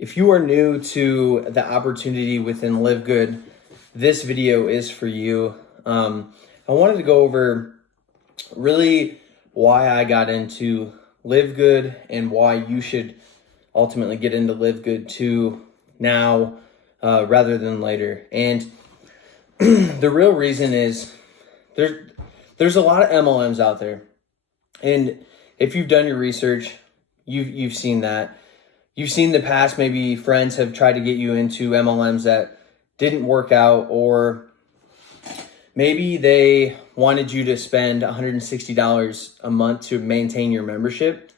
If you are new to the opportunity within Live Good, this video is for you. I wanted to go over really why I got into Live Good and why you should ultimately get into Live Good too now rather than later. And the real reason is there's a lot of MLMs out there. And if you've done your research, you've seen that. You've seen the past, maybe friends have tried to get you into MLMs that didn't work out, or maybe they wanted you to spend $160 a month to maintain your membership.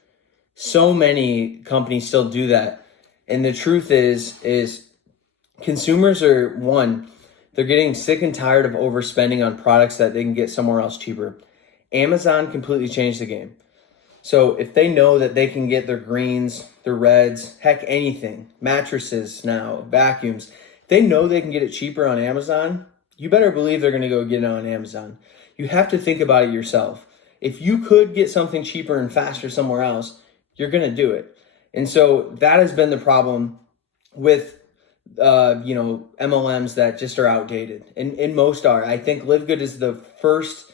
So many companies still do that. And the truth is consumers are, they're getting sick and tired of overspending on products that they can get somewhere else cheaper. Amazon completely changed the game. So if they know that they can get their greens, their reds, heck, anything, mattresses now, vacuums, if they know they can get it cheaper on Amazon, you better believe they're going to go get it on Amazon. You have to think about it yourself. If you could get something cheaper and faster somewhere else, you're going to do it. And so that has been the problem with MLMs that just are outdated, and most are. I think Live Good is the first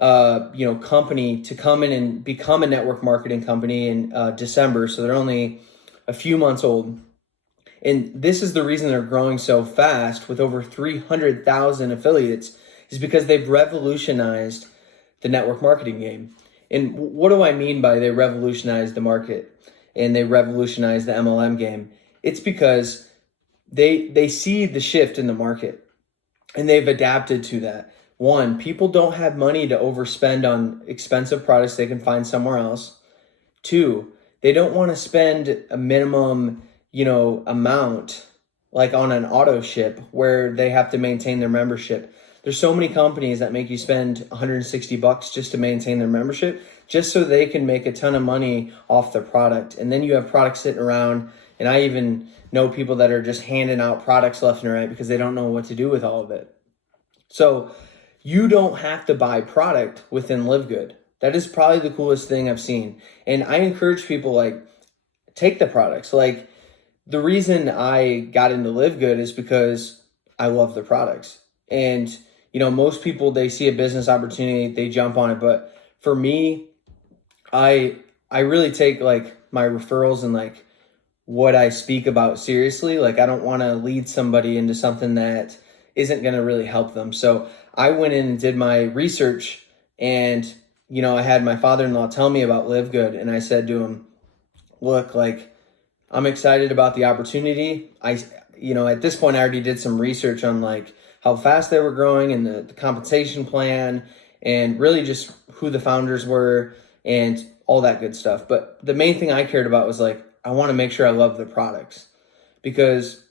company to come in and become a network marketing company in December. So they're only a few months old. And this is the reason they're growing so fast with over 300,000 affiliates, is because they've revolutionized the network marketing game. And what do I mean by they revolutionized the market and they revolutionized the MLM game? It's because they see the shift in the market and they've adapted to that. One, people don't have money to overspend on expensive products they can find somewhere else. Two, they don't want to spend a minimum, amount like on an auto ship where they have to maintain their membership. There's so many companies that make you spend $160 just to maintain their membership, just so they can make a ton of money off their product. And then you have products sitting around, and I even know people that are just handing out products left and right because they don't know what to do with all of it. So you don't have to buy product within Live Good. That is probably the coolest thing I've seen. And I encourage people, take the products. The reason I got into Live Good is because I love the products. And, most people, they see a business opportunity, they jump on it. But for me, I really take my referrals and what I speak about seriously. I don't want to lead somebody into something that isn't going to really help them. So I went in and did my research, and, I had my father-in-law tell me about Live Good, and I said to him, look, I'm excited about the opportunity. At this point I already did some research on how fast they were growing and the compensation plan and really just who the founders were and all that good stuff. But the main thing I cared about was I want to make sure I love the products, because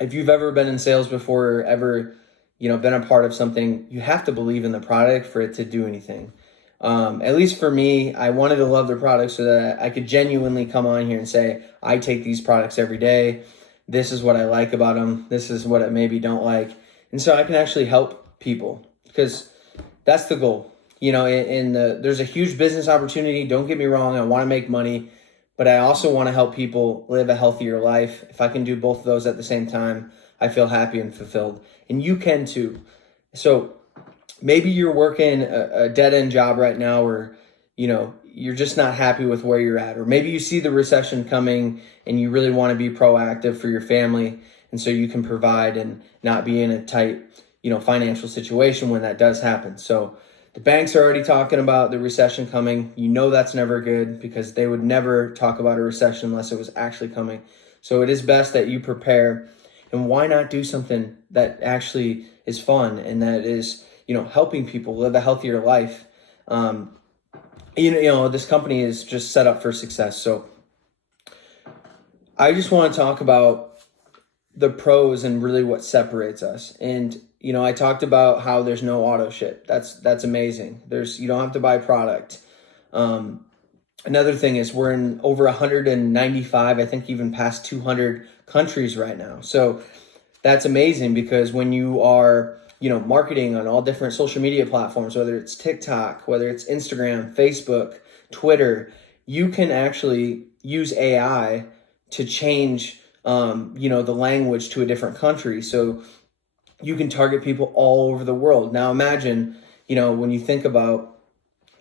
if you've ever been in sales before or ever, been a part of something, you have to believe in the product for it to do anything. At least for me, I wanted to love their products so that I could genuinely come on here and say, I take these products every day. This is what I like about them. This is what I maybe don't like. And so I can actually help people, because that's the goal. There's a huge business opportunity. Don't get me wrong. I want to make money, but I also want to help people live a healthier life. If I can do both of those at the same time, I feel happy and fulfilled. And you can too. So maybe you're working a dead-end job right now, or, you're just not happy with where you're at. Or maybe you see the recession coming and you really want to be proactive for your family, and so you can provide and not be in a tight, financial situation when that does happen. So the banks are already talking about the recession coming. That's never good, because they would never talk about a recession unless it was actually coming. So it is best that you prepare. And why not do something that actually is fun and that is, helping people live a healthier life? This company is just set up for success. So I just want to talk about the pros and really what separates us. And, I talked about how there's no auto ship. That's amazing. You don't have to buy product. Another thing is we're in over 195, I think even past 200 countries right now. So that's amazing, because when you are, marketing on all different social media platforms, whether it's TikTok, whether it's Instagram, Facebook, Twitter, you can actually use AI to change the language to a different country. So you can target people all over the world. Now imagine, when you think about,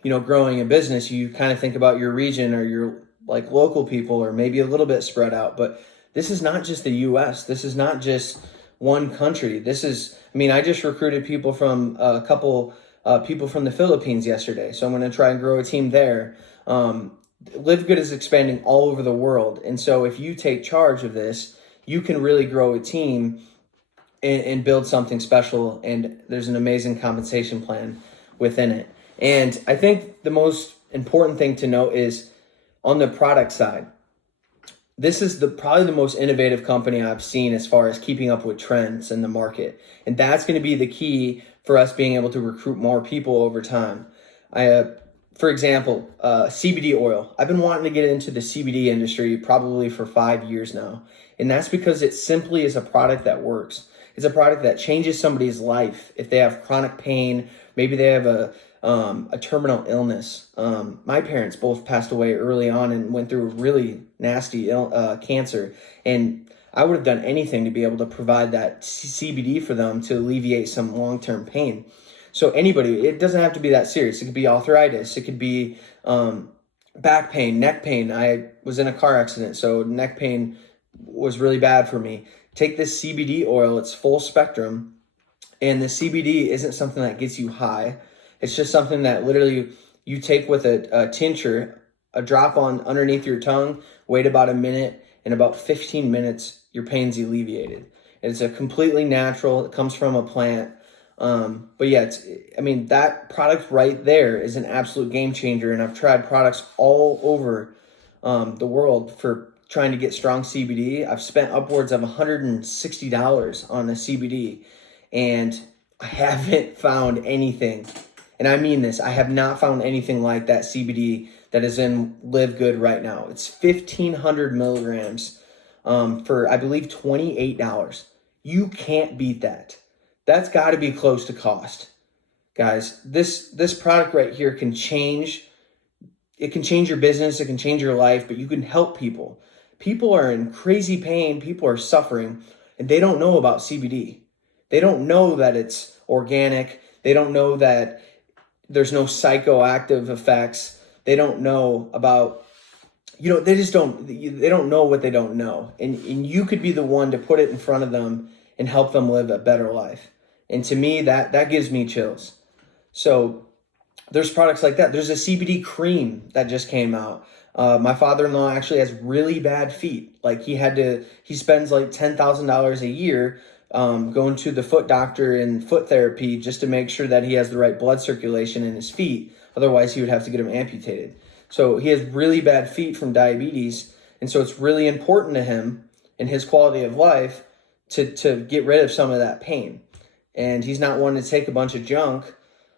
growing a business, you kind of think about your region or your like local people, or maybe a little bit spread out. But this is not just the US. This is not just one country. I just recruited people from a couple people from the Philippines yesterday. So I'm going to try and grow a team there. Live Good is expanding all over the world. And so if you take charge of this, you can really grow a team and build something special. And there's an amazing compensation plan within it. And I think the most important thing to note is on the product side, this is probably the most innovative company I've seen as far as keeping up with trends in the market. And that's going to be the key for us being able to recruit more people over time. For example, CBD oil. I've been wanting to get into the CBD industry probably for 5 years now. And that's because it simply is a product that works. It's a product that changes somebody's life. If they have chronic pain, maybe they have a terminal illness. My parents both passed away early on and went through a really nasty cancer. And I would have done anything to be able to provide that CBD for them to alleviate some long-term pain. So anybody, it doesn't have to be that serious. It could be arthritis. It could be back pain, neck pain. I was in a car accident, so neck pain was really bad for me. Take this CBD oil. It's full spectrum. And the CBD isn't something that gets you high. It's just something that literally you take with a tincture, a drop on underneath your tongue, wait about a minute, in about 15 minutes, your pain's alleviated. It's a completely natural, it comes from a plant. But yeah, that product right there is an absolute game changer. And I've tried products all over the world for trying to get strong CBD. I've spent upwards of $160 on a CBD, and I haven't found anything. And I mean this, I have not found anything like that CBD that is in Live Good right now. It's 1,500 milligrams for, I believe, $28. You can't beat that. That's got to be close to cost. Guys, this product right here can change. It can change your business. It can change your life, but you can help people. People are in crazy pain. People are suffering, and they don't know about CBD. They don't know that it's organic. They don't know that there's no psychoactive effects. They don't know about, they don't know what they don't know. And you could be the one to put it in front of them and help them live a better life. And to me, that gives me chills. So there's products like that. There's a CBD cream that just came out. My father-in-law actually has really bad feet. Like he spends like $10,000 a year going to the foot doctor and foot therapy just to make sure that he has the right blood circulation in his feet. Otherwise, he would have to get them amputated. So he has really bad feet from diabetes. And so it's really important to him and his quality of life to get rid of some of that pain. And he's not wanting to take a bunch of junk.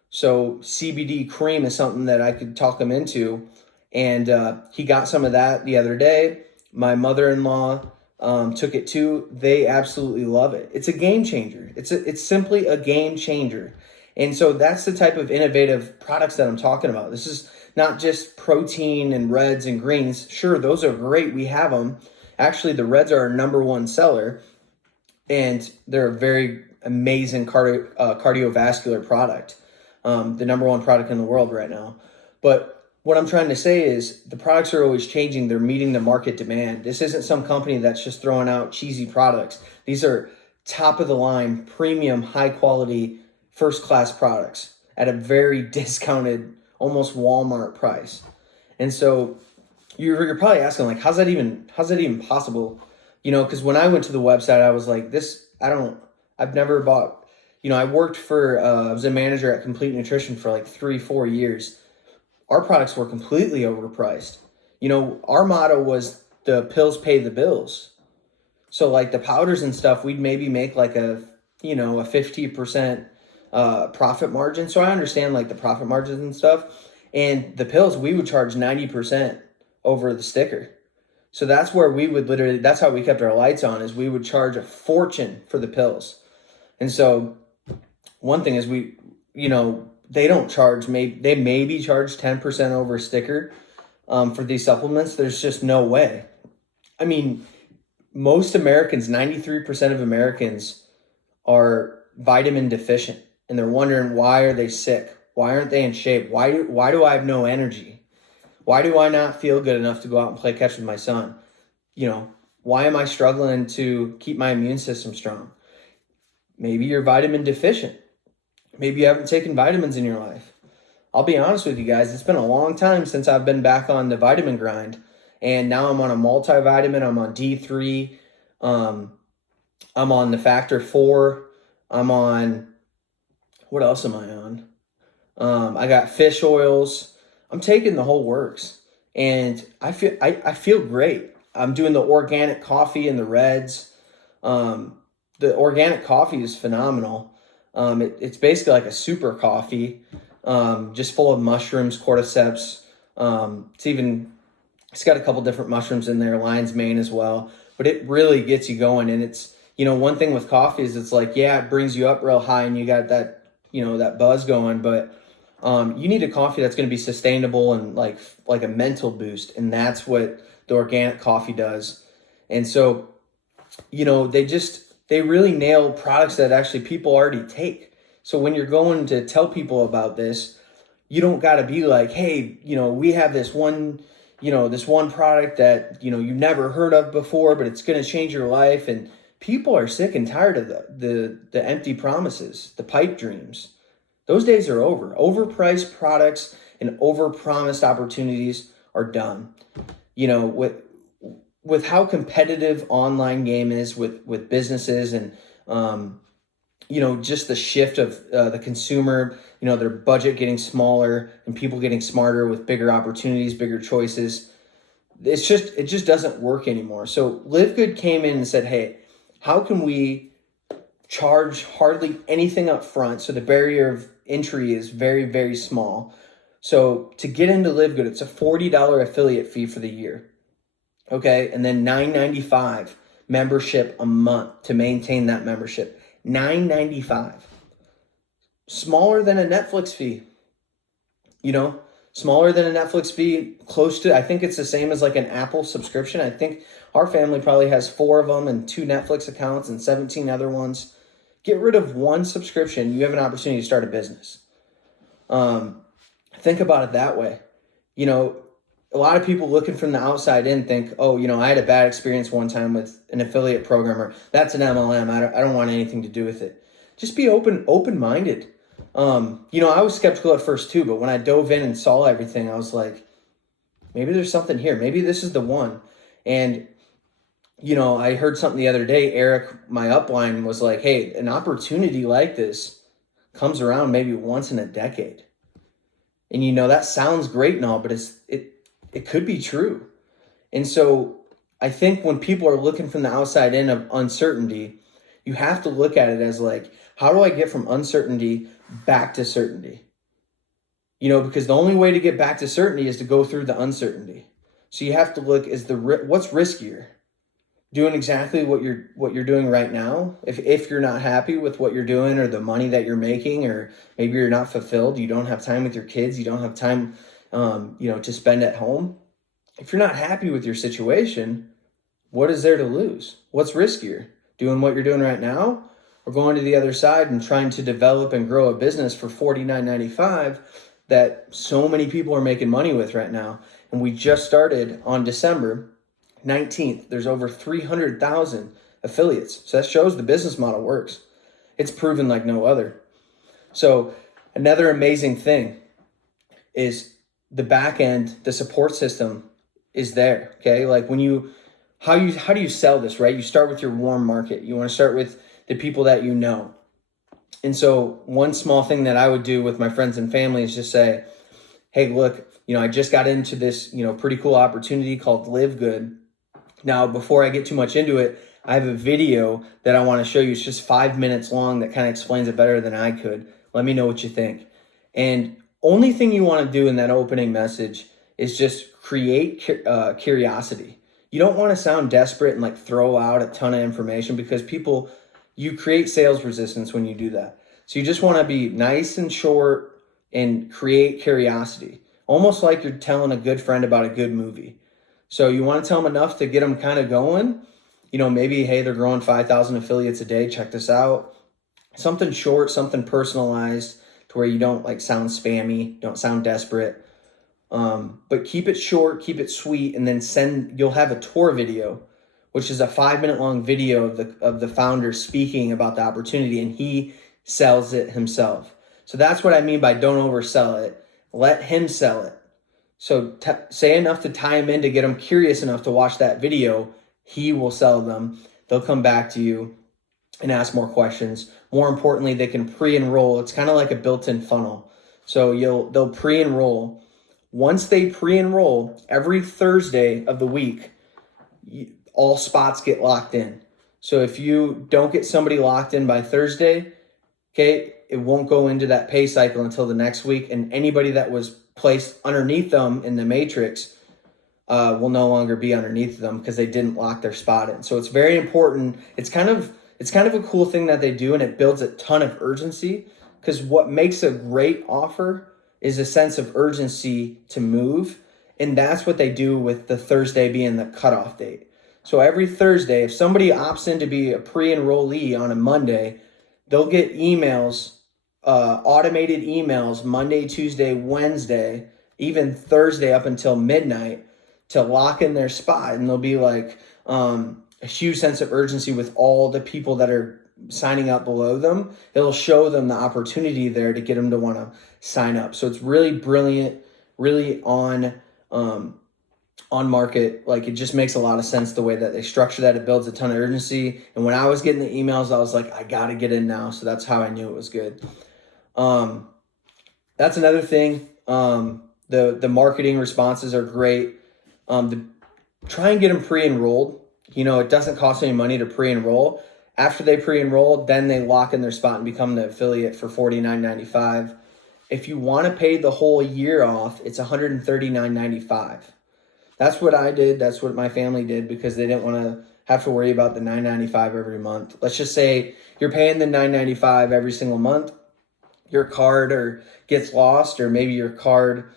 So CBD cream is something that I could talk him into. And he got some of that the other day. My mother-in-law took it too. They absolutely love it. It's a game changer. It's simply a game changer. And so that's the type of innovative products that I'm talking about. This is not just protein and reds and greens. Sure, those are great. We have them. Actually, the reds are our number one seller, and they're a very amazing cardiovascular product, the number one product in the world right now. But what I'm trying to say is the products are always changing. They're meeting the market demand. This isn't some company that's just throwing out cheesy products. These are top of the line, premium, high quality, first class products at a very discounted, almost Walmart price. And so you're probably asking, like, how's that even possible? Because when I went to the website, I was like, I've never bought, I was a manager at Complete Nutrition for like 3-4 years. Our products were completely overpriced. Our motto was the pills pay the bills. So like the powders and stuff, we'd maybe make like a 50% profit margin. So I understand like the profit margins and stuff. And the pills, we would charge 90% over the sticker. So that's where that's how we kept our lights on, is we would charge a fortune for the pills. And so one thing is they don't charge, they maybe charge 10% over a sticker for these supplements. There's just no way. I mean, most Americans, 93% of Americans are vitamin deficient, and they're wondering, why are they sick? Why aren't they in shape? Why do I have no energy? Why do I not feel good enough to go out and play catch with my son? Why am I struggling to keep my immune system strong? Maybe you're vitamin deficient. Maybe you haven't taken vitamins in your life. I'll be honest with you guys, it's been a long time since I've been back on the vitamin grind. And now I'm on a multivitamin. I'm on D3. I'm on the Factor 4. I'm on, what else am I on? I got fish oils. I'm taking the whole works. And I feel great. I'm doing the organic coffee and the reds. The organic coffee is phenomenal. It's basically like a super coffee, just full of mushrooms, cordyceps. It's got a couple different mushrooms in there, lion's mane as well, but it really gets you going. And it's, one thing with coffee is it's like, yeah, it brings you up real high and you got that, that buzz going, but you need a coffee that's going to be sustainable and like a mental boost. And that's what the organic coffee does. And so, they really nail products that actually people already take. So when you're going to tell people about this, you don't got to be like, hey, we have this one product that, you've never heard of before, but it's going to change your life. And people are sick and tired of the empty promises, the pipe dreams. Those days are over. Overpriced products and overpromised opportunities are done. With how competitive online game is with businesses and, just the shift of the consumer, their budget getting smaller and people getting smarter with bigger opportunities, bigger choices. It just doesn't work anymore. So Live Good came in and said, hey, how can we charge hardly anything up front so the barrier of entry is very, very small? So to get into Live Good, it's a $40 affiliate fee for the year. Okay, and then $9.95 membership a month to maintain that membership. $9.95. Smaller than a Netflix fee. Smaller than a Netflix fee, close to, I think it's the same as like an Apple subscription. I think our family probably has 4 of them and 2 Netflix accounts and 17 other ones. Get rid of one subscription. You have an opportunity to start a business. Think about it that way. A lot of people looking from the outside in think, oh, I had a bad experience one time with an affiliate programmer. That's an MLM. I don't want anything to do with it. Just be open-minded. I was skeptical at first too, but when I dove in and saw everything, I was like, maybe there's something here. Maybe this is the one. And, I heard something the other day. Eric, my upline, was like, hey, an opportunity like this comes around maybe once in a decade. And, that sounds great and all, but it could be true. And so I think when people are looking from the outside in of uncertainty, you have to look at it as like, how do I get from uncertainty back to certainty? Because the only way to get back to certainty is to go through the uncertainty. So you have to look, what's riskier? Doing exactly what you're doing right now, if you're not happy with what you're doing or the money that you're making, or maybe you're not fulfilled, you don't have time with your kids, you don't have time to spend at home. If you're not happy with your situation, what is there to lose? What's riskier? Doing what you're doing right now, or going to the other side and trying to develop and grow a business for $49.95 that so many people are making money with right now? And we just started on December 19th. There's over 300,000 affiliates. So that shows the business model works. It's proven like no other. So another amazing thing is the back end, the support system is there. Okay. Like how do you sell this, right? You start with your warm market. You want to start with the people that you know. And so one small thing that I would do with my friends and family is just say, hey, look, I just got into this, pretty cool opportunity called Live Good. Now, before I get too much into it, I have a video that I want to show you. It's just 5 minutes long that kind of explains it better than I could. Let me know what you think. And only thing you want to do in that opening message is just create curiosity. You don't want to sound desperate and like throw out a ton of information, because you create sales resistance when you do that. So you just want to be nice and short and create curiosity, almost like you're telling a good friend about a good movie. So you want to tell them enough to get them kind of going, maybe, hey, they're growing 5,000 affiliates a day. Check this out. Something short, something personalized to where you don't like sound spammy, don't sound desperate. But keep it short, keep it sweet, and then you'll have a tour video, which is a 5-minute long video of the founder speaking about the opportunity, and he sells it himself. So that's what I mean by don't oversell it. Let him sell it. So say enough to tie him in to get him curious enough to watch that video. He will sell them. They'll come back to you and ask more questions. More importantly, they can pre-enroll. It's kind of like a built-in funnel. So they'll pre-enroll. Once they pre-enroll, every Thursday of the week, all spots get locked in. So if you don't get somebody locked in by Thursday, okay, it won't go into that pay cycle until the next week. And anybody that was placed underneath them in the matrix will no longer be underneath them because they didn't lock their spot in. So it's very important. It's kind of a cool thing that they do, and it builds a ton of urgency, because what makes a great offer is a sense of urgency to move. And that's what they do with the Thursday being the cutoff date. So every Thursday, if somebody opts in to be a pre-enrollee on a Monday, they'll get emails, automated emails, Monday, Tuesday, Wednesday, even Thursday up until midnight to lock in their spot. And they'll be like a huge sense of urgency with all the people that are signing up below them. It'll show them the opportunity there to get them to want to sign up. So it's really brilliant, really on market. Like, it just makes a lot of sense the way that they structure that. It builds a ton of urgency. And when I was getting the emails, I was like, I got to get in now. So that's how I knew it was good. That's another thing. The marketing responses are great. Try and get them pre-enrolled. It doesn't cost any money to pre-enroll. After they pre-enroll, then they lock in their spot and become the affiliate for $49.95. If you want to pay the whole year off, it's $139.95. That's what I did. That's what my family did, because they didn't want to have to worry about the $9.95 every month. Let's just say you're paying the $9.95 every single month. Your card gets lost, or maybe your card,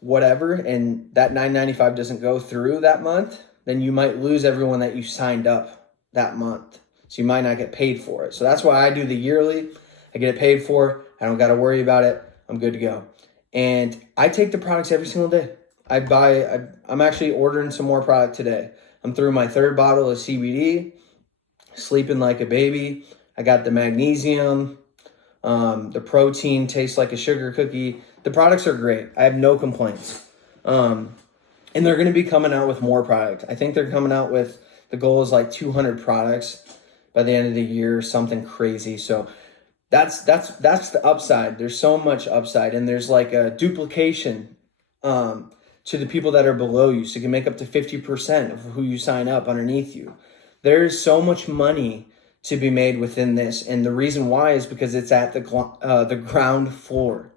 whatever, and that $9.95 doesn't go through that month, then you might lose everyone that you signed up that month. So you might not get paid for it. So that's why I do the yearly. I get it paid for. I don't got to worry about it. I'm good to go. And I take the products every single day. I'm actually ordering some more product today. I'm through my 3rd bottle of CBD, sleeping like a baby. I got the magnesium. The protein tastes like a sugar cookie. The products are great. I have no complaints. And they're going to be coming out with more product. I think they're coming out with, the goal is like 200 products by the end of the year, something crazy. So that's the upside. There's so much upside, and there's like a duplication to the people that are below you. So you can make up to 50% of who you sign up underneath you. There's so much money to be made within this. And the reason why is because it's at the ground floor.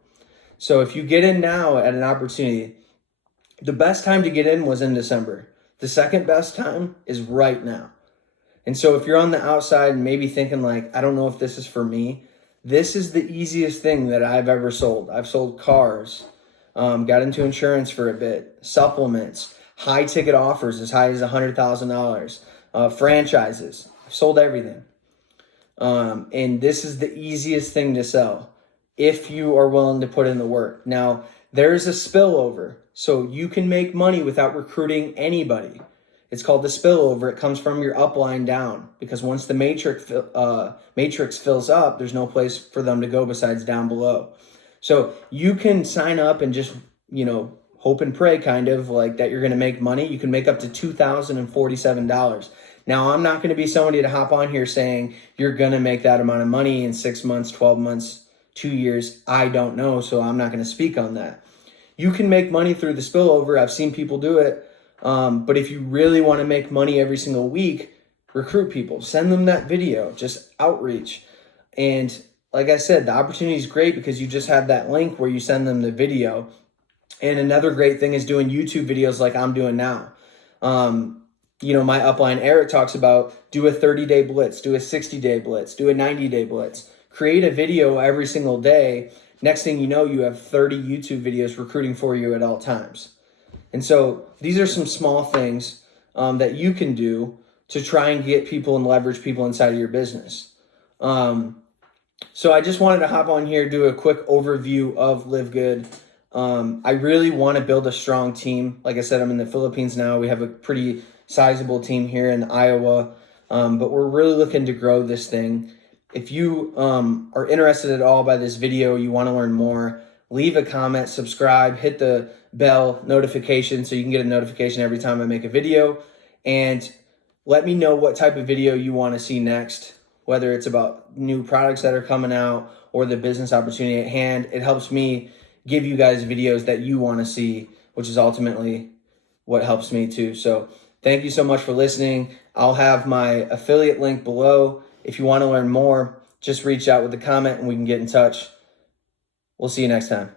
So if you get in now at an opportunity, the best time to get in was in December. The second best time is right now. And so if you're on the outside and maybe thinking like, I don't know if this is for me, this is the easiest thing that I've ever sold. I've sold cars, got into insurance for a bit, supplements, high ticket offers as high as $100,000, franchises. I've sold everything. And this is the easiest thing to sell if you are willing to put in the work. Now, there's a spillover, so you can make money without recruiting anybody. It's called the spillover. It comes from your upline down, because once the matrix fills up, there's no place for them to go besides down below. So you can sign up and just, hope and pray kind of like that you're going to make money. You can make up to $2,047. Now, I'm not going to be somebody to hop on here saying you're going to make that amount of money in 6 months, 12 months, 2 years. I don't know, so I'm not going to speak on that. You can make money through the spillover. I've seen people do it. But if you really want to make money every single week, recruit people. Send them that video. Just outreach. And like I said, the opportunity is great because you just have that link where you send them the video. And another great thing is doing YouTube videos like I'm doing now. My upline, Eric, talks about do a 30-day blitz, do a 60-day blitz, do a 90-day blitz. Create a video every single day. Next thing you know, you have 30 YouTube videos recruiting for you at all times. And so these are some small things that you can do to try and get people and leverage people inside of your business. So I just wanted to hop on here, do a quick overview of Live Good. I really want to build a strong team. Like I said, I'm in the Philippines now. We have a pretty sizable team here in Iowa, but we're really looking to grow this thing. If you are interested at all by this video, you want to learn more, leave a comment, subscribe, hit the bell notification so you can get a notification every time I make a video, and let me know what type of video you want to see next, whether it's about new products that are coming out or the business opportunity at hand. It helps me give you guys videos that you want to see, which is ultimately what helps me too. So thank you so much for listening. I'll have my affiliate link below. If you want to learn more, just reach out with a comment and we can get in touch. We'll see you next time.